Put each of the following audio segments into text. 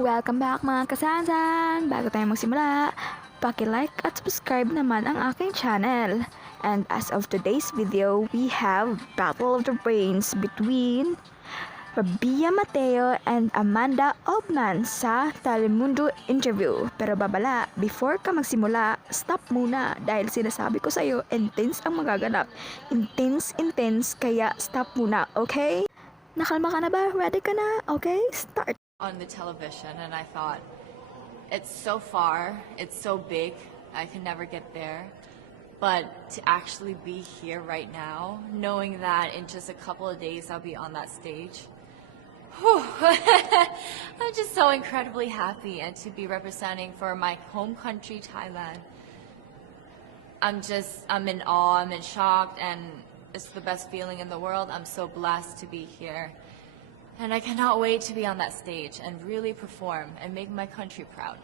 Welcome back mga kasansan! Bago tayo magsimula, paki-like at subscribe naman ang aking channel. And as of today's video, we have Battle of the Brains between RABIYA Mateo and Amanda Obman sa Telemundo interview. Pero babala, before ka magsimula, stop muna dahil sinasabi ko sa'yo, intense ang magaganap. Intense, kaya stop muna, okay? Nakalma ka na ba? Ready ka na? Okay, start! On the television, and I thought, it's so far, it's so big, I can never get there. But to actually be here right now, knowing that in just a couple of days I'll be on that stage, whew, I'm just so incredibly happy, and to be representing for my home country, Thailand. I'm in awe, I'm in shock, and it's the best feeling in the world. I'm so blessed to be here. And I cannot wait to be on that stage and really perform and make my country proud.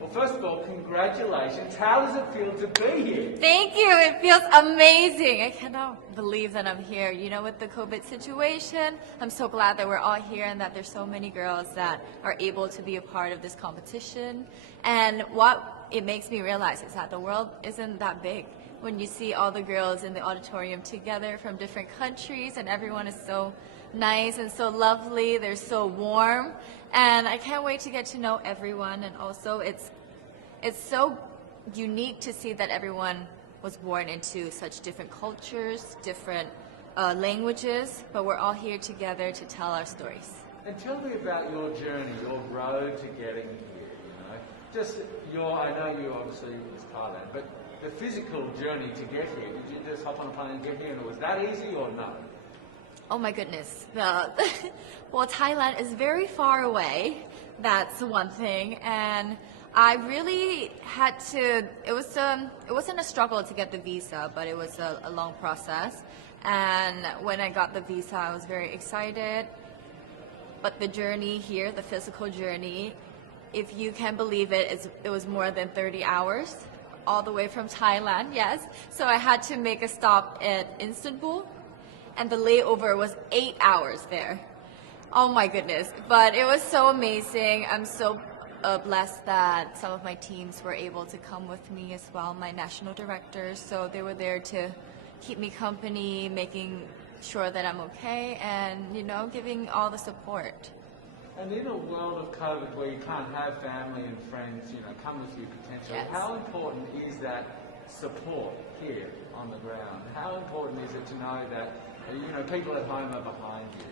Well, first of all, congratulations. How does it feel to be here? Thank you. It feels amazing. I cannot believe that I'm here. You know, with the COVID situation, I'm so glad that we're all here and that there's so many girls that are able to be a part of this competition. And what it makes me realize is that the world isn't that big. When you see all the girls in the auditorium together from different countries, and everyone is so nice and so lovely, they're so warm, and I can't wait to get to know everyone. And also it's so unique to see that everyone was born into such different cultures, different languages, but we're all here together to tell our stories. And tell me about your journey, your road to getting here, you know. Just I know you obviously was Thailand, but the physical journey to get here, did you just hop on a plane and get here, and was that easy or no? Oh my goodness. Well, Thailand is very far away. That's one thing. And I really had to, it wasn't a struggle to get the visa, but it was a long process. And when I got the visa, I was very excited. But the journey here, the physical journey, if you can believe it, it was more than 30 hours, all the way from Thailand, yes. So I had to make a stop at Istanbul, and the layover was 8 hours there. Oh my goodness. But it was so amazing. I'm so blessed that some of my teams were able to come with me as well, my national directors. So they were there to keep me company, making sure that I'm okay, and, you know, giving all the support. And in a world of COVID where you can't have family and friends, you know, come with you potentially, Yes. How important is that support here on the ground? How important is it to know that, you know, people at home are behind you?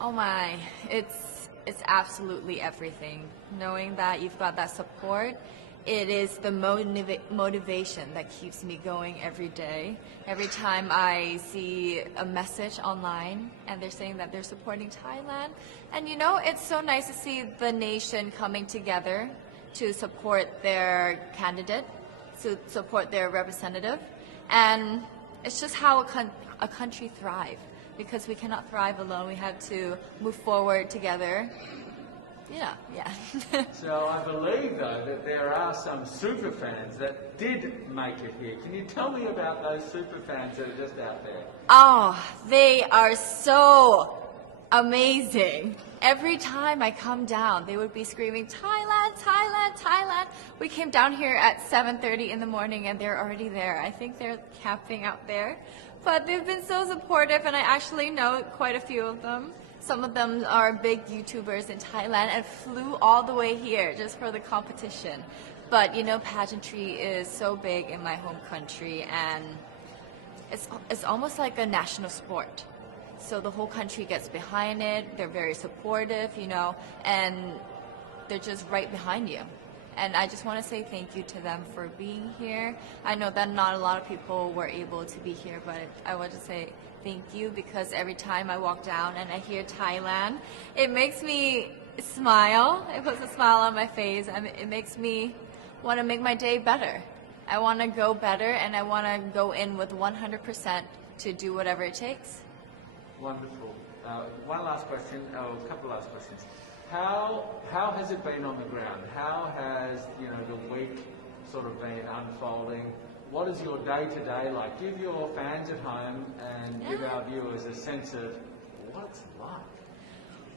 Oh my, it's absolutely everything. Knowing that you've got that support, it is the motivation that keeps me going every day. Every time I see a message online and they're saying that they're supporting Thailand, and you know, it's so nice to see the nation coming together to support their candidate, to support their representative, and it's just how a country thrives. Because we cannot thrive alone, we have to move forward together. Yeah. So I believe, though, that there are some super fans that did make it here. Can you tell me about those super fans that are just out there? Oh, they are so amazing. Every time I come down, they would be screaming, Thailand, Thailand, Thailand. We came down here at 7:30 in the morning and they're already there. I think they're camping out there. But they've been so supportive, and I actually know quite a few of them. Some of them are big YouTubers in Thailand and flew all the way here just for the competition. But you know, pageantry is so big in my home country, and it's almost like a national sport. So the whole country gets behind it. They're very supportive, you know, and they're just right behind you. And I just want to say thank you to them for being here. I know that not a lot of people were able to be here, but I want to say thank you, because every time I walk down and I hear Thailand, it makes me smile. It puts a smile on my face. It makes me want to make my day better. I want to go better, and I want to go in with 100% to do whatever it takes. Wonderful. One last question, a couple of last questions. How has it been on the ground? How has, you know, the week sort of been unfolding? What is your day-to-day like? Give your fans at home and give our viewers a sense of what it's like.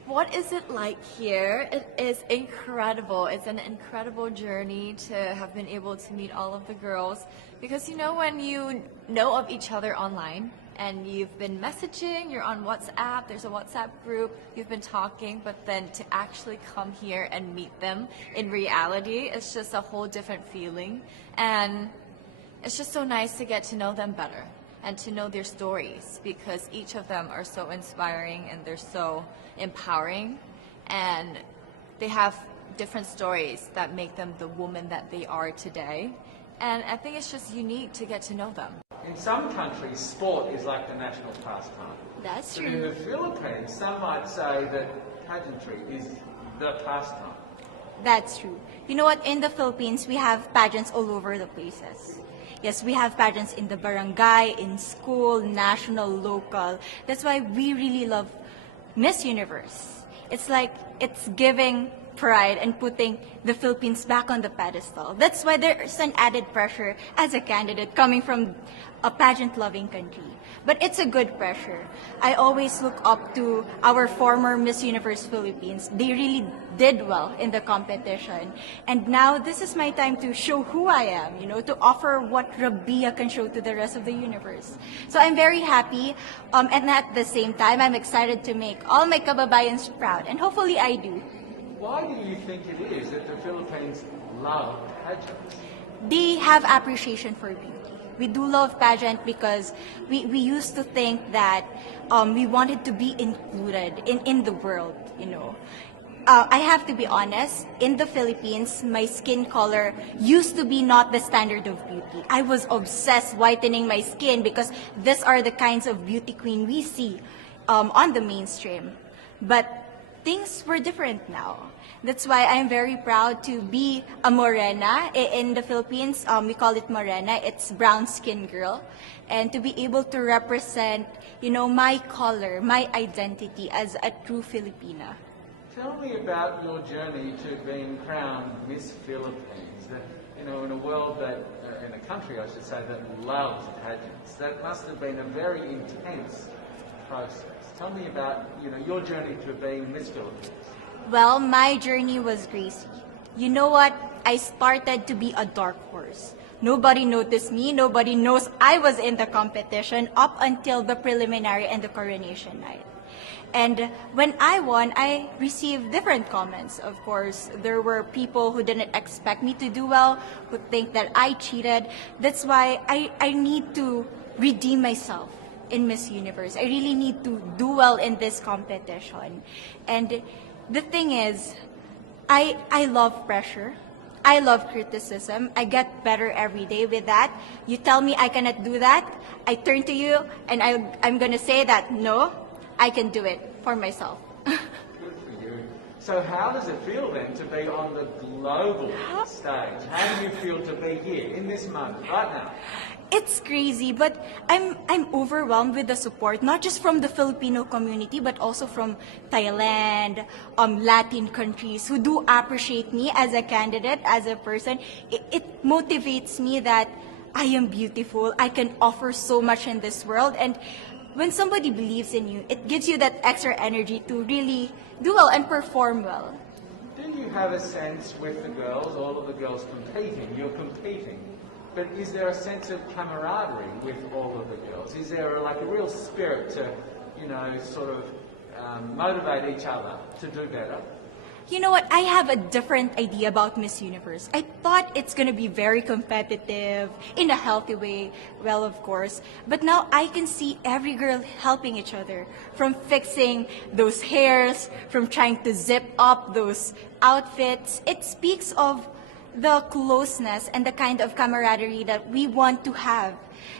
What is it like here? It is incredible. It's an incredible journey to have been able to meet all of the girls because you know when you know of each other online and you've been messaging, you're on WhatsApp, there's a WhatsApp group, you've been talking, but then to actually come here and meet them in reality, it's just a whole different feeling. And it's just so nice to get to know them better and to know their stories because each of them are so inspiring and they're so empowering and they have different stories that make them the woman that they are today. And I think it's just unique to get to know them. In some countries, sport is like the national pastime. That's But in the Philippines, some might say that pageantry is the pastime. That's true. You know what? In the Philippines, we have pageants all over the places. Yes, we have pageants in the barangay, in school, national, local. That's why we really love Miss Universe. It's like it's giving pride and putting the Philippines back on the pedestal. That's why there's an added pressure as a candidate coming from a pageant-loving country. But it's a good pressure. I always look up to our former Miss Universe Philippines. They really did well in the competition. And now this is my time to show who I am, to offer what RABIYA can show to the rest of the universe. So I'm very happy, and at the same time, I'm excited to make all my kababayans proud. And hopefully I do. Why do you think it is that the Philippines love pageants? They have appreciation for beauty. We do love pageant because we used to think that we wanted to be included in the world, I have to be honest, in the Philippines, my skin color used to be not the standard of beauty. I was obsessed whitening my skin because these are the kinds of beauty queen we see on the mainstream. But things were different now. That's why I'm very proud to be a morena. In the Philippines, we call it morena. It's brown skin girl. And to be able to represent, my color, my identity as a true Filipina. Tell me about your journey to being crowned Miss Philippines. That, in a world that, in a country, I should say, that loves pageants. That must have been a very intense process. Tell me about, your journey to being Miss Philippines. Well, my journey was crazy. You know what? I started to be a dark horse. Nobody noticed me. Nobody knows I was in the competition up until the preliminary and the coronation night. And when I won, I received different comments. Of course, there were people who didn't expect me to do well, who think that I cheated. That's why I need to redeem myself in Miss Universe. I really need to do well in this competition. And the thing is, I love pressure. I love criticism. I get better every day with that. You tell me I cannot do that, I turn to you and I'm going to say that, no, I can do it for myself. Good for you. So how does it feel then to be on the global stage? How do you feel to be here in this moment, right now? It's crazy, but I'm overwhelmed with the support, not just from the Filipino community, but also from Thailand, Latin countries who do appreciate me as a candidate, as a person. It motivates me that I am beautiful, I can offer so much in this world, and when somebody believes in you, it gives you that extra energy to really do well and perform well. Do you have a sense with the girls, all of the girls competing, you're competing, but is there a sense of camaraderie with all of the girls? Is there like a real spirit to, sort of motivate each other to do better? You know what? I have a different idea about Miss Universe. I thought it's going to be very competitive, in a healthy way, well, of course. But now I can see every girl helping each other, from fixing those hairs, from trying to zip up those outfits. It speaks of the closeness and the kind of camaraderie that we want to have.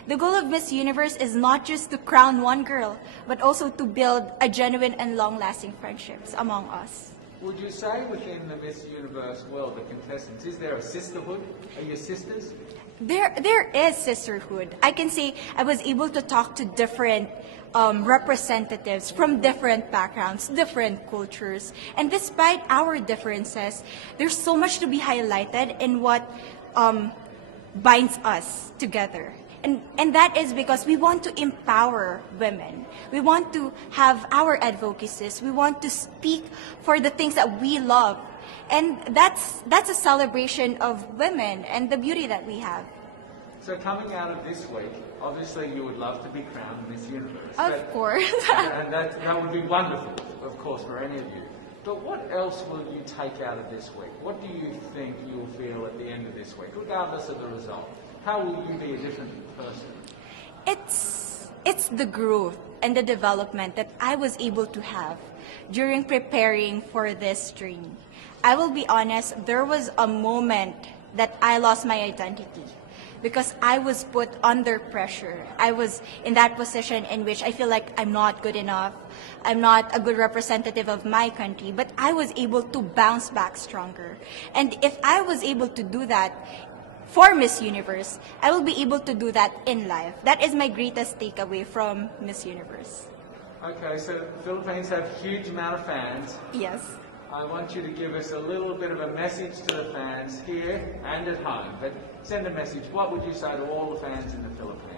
The goal of Miss Universe is not just to crown one girl, but also to build a genuine and long-lasting friendships among us. Would you say within the Miss Universe world, the contestants, is there a sisterhood? Are you sisters? There is sisterhood. I can say I was able to talk to different representatives from different backgrounds, different cultures. And despite our differences, there's so much to be highlighted in what binds us together. And that is because we want to empower women. We want to have our advocacies. We want to speak for the things that we love. And that's a celebration of women and the beauty that we have. So coming out of this week, obviously you would love to be crowned Miss Universe. Of course. And that would be wonderful, of course, for any of you. But what else will you take out of this week? What do you think you'll feel at the end of this week, regardless of the result? How will you be a different person? It's the growth and the development that I was able to have during preparing for this journey. I will be honest, there was a moment that I lost my identity because I was put under pressure. I was in that position in which I feel like I'm not good enough. I'm not a good representative of my country, but I was able to bounce back stronger. And if I was able to do that for Miss Universe, I will be able to do that in life. That is my greatest takeaway from Miss Universe. Okay, so the Philippines have a huge amount of fans. Yes. I want you to give us a little bit of a message to the fans here and at home. But send a message. What would you say to all the fans in the Philippines?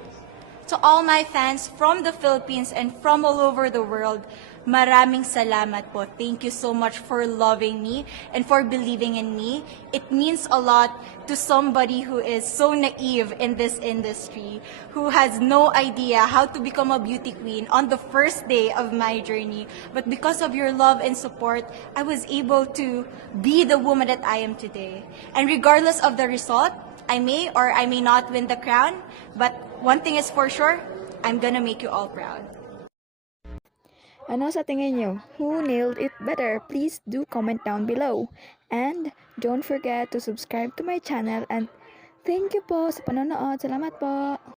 To all my fans from the Philippines and from all over the world, maraming salamat po. Thank you so much for loving me and for believing in me. It means a lot to somebody who is so naive in this industry, who has no idea how to become a beauty queen on the first day of my journey. But because of your love and support, I was able to be the woman that I am today. And regardless of the result, I may or I may not win the crown, but one thing is for sure, I'm gonna make you all proud. Ano sa tingin nyo? Who nailed it better? Please do comment down below. And don't forget to subscribe to my channel and thank you po sa panonood. Salamat po!